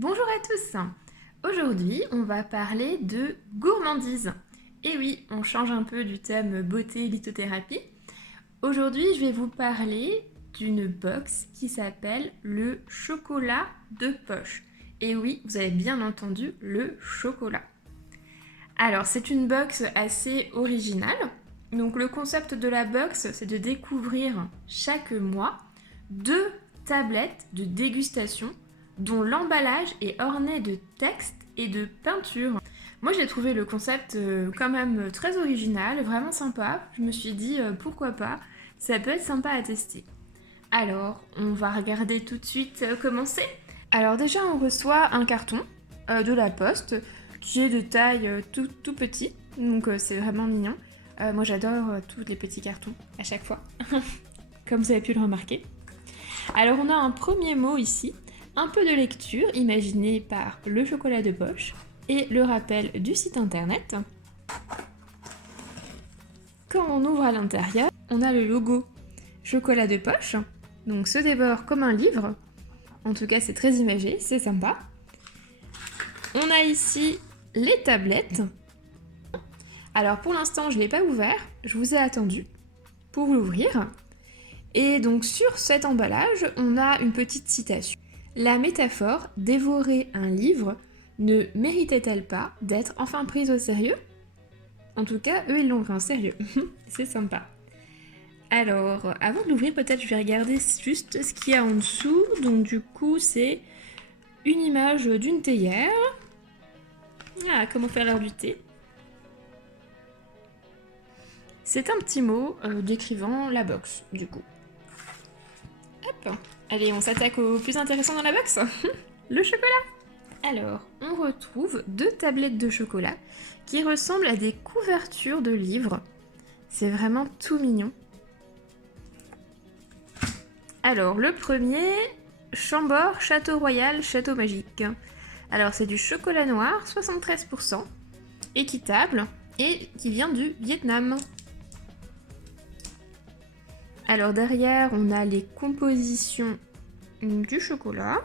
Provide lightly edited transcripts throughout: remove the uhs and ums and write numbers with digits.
Bonjour à tous. Aujourd'hui, on va parler de gourmandise. Et oui, on change un peu du thème beauté lithothérapie. Aujourd'hui, je vais vous parler d'une box qui s'appelle le chocolat de poche. Et oui, vous avez bien entendu, le chocolat. Alors, c'est une box assez originale. Donc, le concept de la box, c'est de découvrir chaque mois 2 tablettes de dégustation dont l'emballage est orné de textes et de peintures. Moi, j'ai trouvé le concept quand même très original, vraiment sympa. Je me suis dit, pourquoi pas, ça peut être sympa à tester. Alors, on va regarder tout de suite comment c'est. Alors déjà, on reçoit un carton de la poste qui est de taille tout petit, donc c'est vraiment mignon. Moi, j'adore tous les petits cartons à chaque fois, comme vous avez pu le remarquer. Alors, on a un premier mot ici, un peu de lecture imaginé par le chocolat de poche et le rappel du site internet. Quand on ouvre à l'intérieur, on a le logo chocolat de poche, donc se dévore comme un livre. En tout cas, c'est très imagé, c'est sympa. On a ici les tablettes. Alors pour l'instant, je ne l'ai pas ouvert, je vous ai attendu pour l'ouvrir. Et donc sur cet emballage, on a une petite citation. La métaphore « dévorer un livre » ne méritait-elle pas d'être enfin prise au sérieux? En tout cas, eux, ils l'ont pris en sérieux. C'est sympa. Alors, avant de l'ouvrir, peut-être je vais regarder juste ce qu'il y a en dessous. Donc du coup, c'est une image d'une théière. Ah, comment faire l'heure du thé. C'est un petit mot décrivant la box, du coup. Hop. Allez, on s'attaque au plus intéressant dans la box. Le chocolat. Alors, on retrouve 2 tablettes de chocolat qui ressemblent à des couvertures de livres. C'est vraiment tout mignon. Alors, le premier, Chambord, Château Royal, Château Magique. Alors, c'est du chocolat noir, 73%, équitable, et qui vient du Vietnam. Alors, derrière, on a les compositions du chocolat,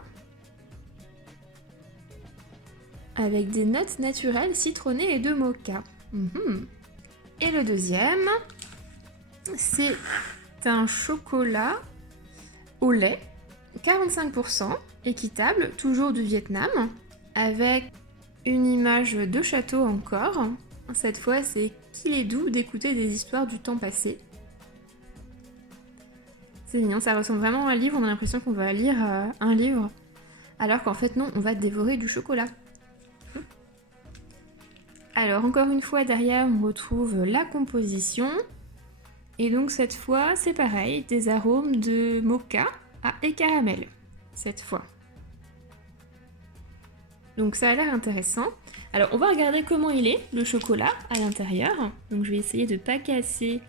avec des notes naturelles citronnées et de mocha. Et le deuxième, c'est un chocolat au lait, 45%, équitable, toujours du Vietnam, avec une image de château encore. Cette fois, c'est qu'il est doux d'écouter des histoires du temps passé. C'est mignon, ça ressemble vraiment à un livre, on a l'impression qu'on va lire un livre, alors qu'en fait non, on va dévorer du chocolat. Alors encore une fois, derrière, on retrouve la composition. Et donc cette fois, c'est pareil, des arômes de mocha et caramel, cette fois. Donc ça a l'air intéressant. Alors on va regarder comment il est, le chocolat, à l'intérieur. Donc je vais essayer de ne pas casser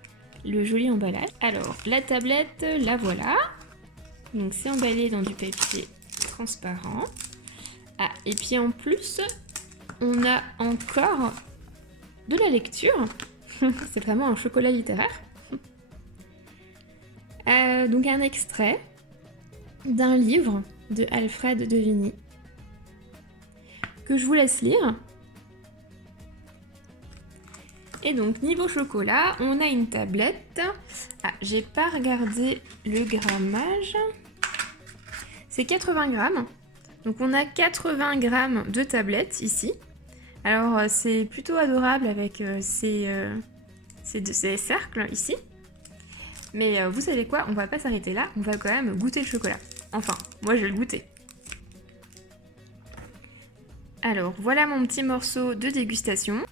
le joli emballage. Alors la tablette, la voilà. Donc c'est emballé dans du papier transparent. Ah, et puis en plus, on a encore de la lecture. C'est vraiment un chocolat littéraire. Donc un extrait d'un livre de Alfred de Vigny que je vous laisse lire. Et donc niveau chocolat, on a une tablette. Ah, j'ai pas regardé le grammage. C'est 80 grammes. Donc on a 80 grammes de tablettes ici. Alors c'est plutôt adorable avec ces cercles ici. Mais vous savez quoi, on va pas s'arrêter là, on va quand même goûter le chocolat. Enfin, moi je vais le goûter. Alors voilà mon petit morceau de dégustation.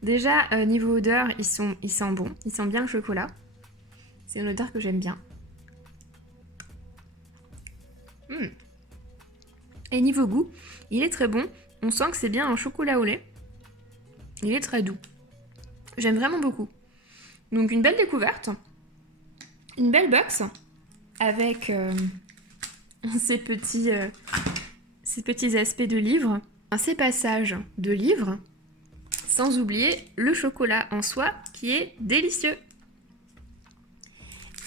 Déjà niveau odeur, il sent bon, il sent bien le chocolat. C'est une odeur que j'aime bien. Et niveau goût, il est très bon. On sent que c'est bien un chocolat au lait. Il est très doux. J'aime vraiment beaucoup. Donc une belle découverte. Une belle box avec ces petits aspects de livre, ces passages de livre, sans oublier le chocolat en soi qui est délicieux.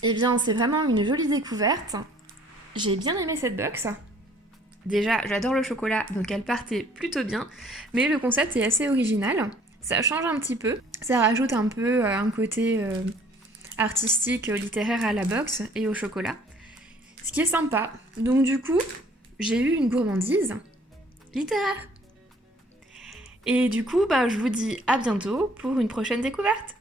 Eh bien, c'est vraiment une jolie découverte. J'ai bien aimé cette box. Déjà, j'adore le chocolat, donc elle partait plutôt bien, mais le concept est assez original. Ça change un petit peu, ça rajoute un peu un côté artistique, littéraire à la box et au chocolat. Ce qui est sympa. Donc du coup, j'ai eu une gourmandise littéraire. Et du coup, je vous dis à bientôt pour une prochaine découverte.